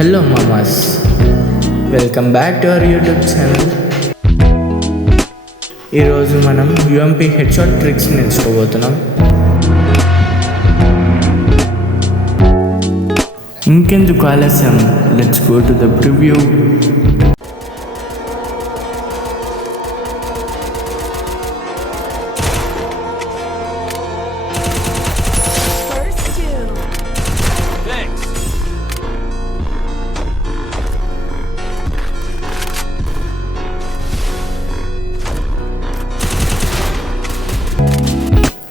హలో మామాస్, welcome back to our YouTube channel. ఈరోజు మనం యూఎంపీ హెడ్ షాట్ ట్రిక్స్ నేర్చుకోబోతున్నాం. ఇంకెందుకు ఆలస్యం, let's go to the preview.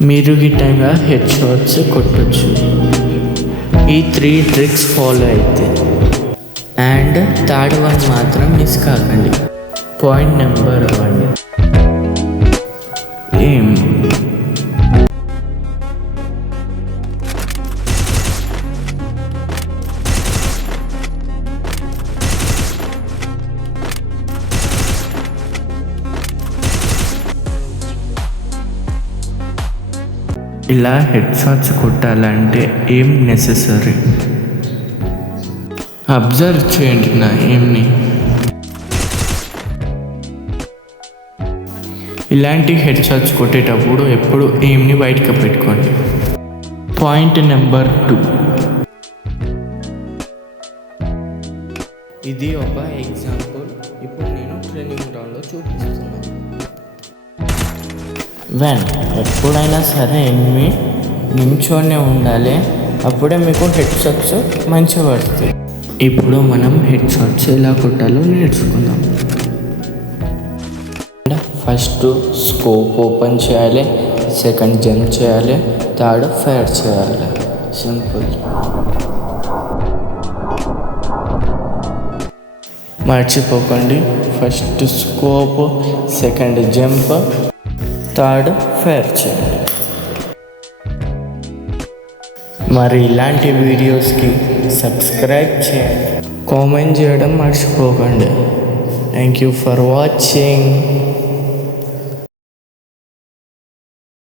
మీరు ఈ టైంగా హెడ్ షాట్స్ కొట్టచ్చు. ఈ 3 ట్రిక్స్ ఫాలో అయితే అండ్ థర్డ్ వన్ మాత్రం మిస్ కాకండి. Point number 1, aim. ఇలా హెడ్ షాట్స్ కొట్టాలంటే ఏం నెససరీ. అబ్జర్వ్ చేయండి నా ఎయిమ్ని. ఇలాంటి హెడ్ షాట్స్ కొట్టేటప్పుడు ఎప్పుడు ఎయిమ్ని బయటకు పెట్టుకోండి. పాయింట్ నెంబర్ 2, ఇది ఒక ఎగ్జాంపుల్. ఇప్పుడు నేను ట్రైనింగ్ గ్రౌండ్లో చూపిస్తున్నాను. ఎప్పుడైనా సరే ఎనిమి నించోనే ఉండాలి, అప్పుడే మీకు హెడ్ షాట్స్ మంచిగా పడుతుంది. ఇప్పుడు మనం హెడ్ షాట్స్ ఎలా కొట్టాలో నేర్చుకుందాం. ఫస్ట్ స్కోప్ ఓపెన్ చేయాలి, సెకండ్ జంప్ చేయాలి, థర్డ్ ఫైర్ చేయాలి. సింపుల్. మర్చిపోకండి, first scope, second jump, third fire చేయండి. మరి ఇలాంటి వీడియోస్కి సబ్స్క్రైబ్ చేయండి, కామెంట్ చేయడం మర్చిపోకండి. Thank you for watching.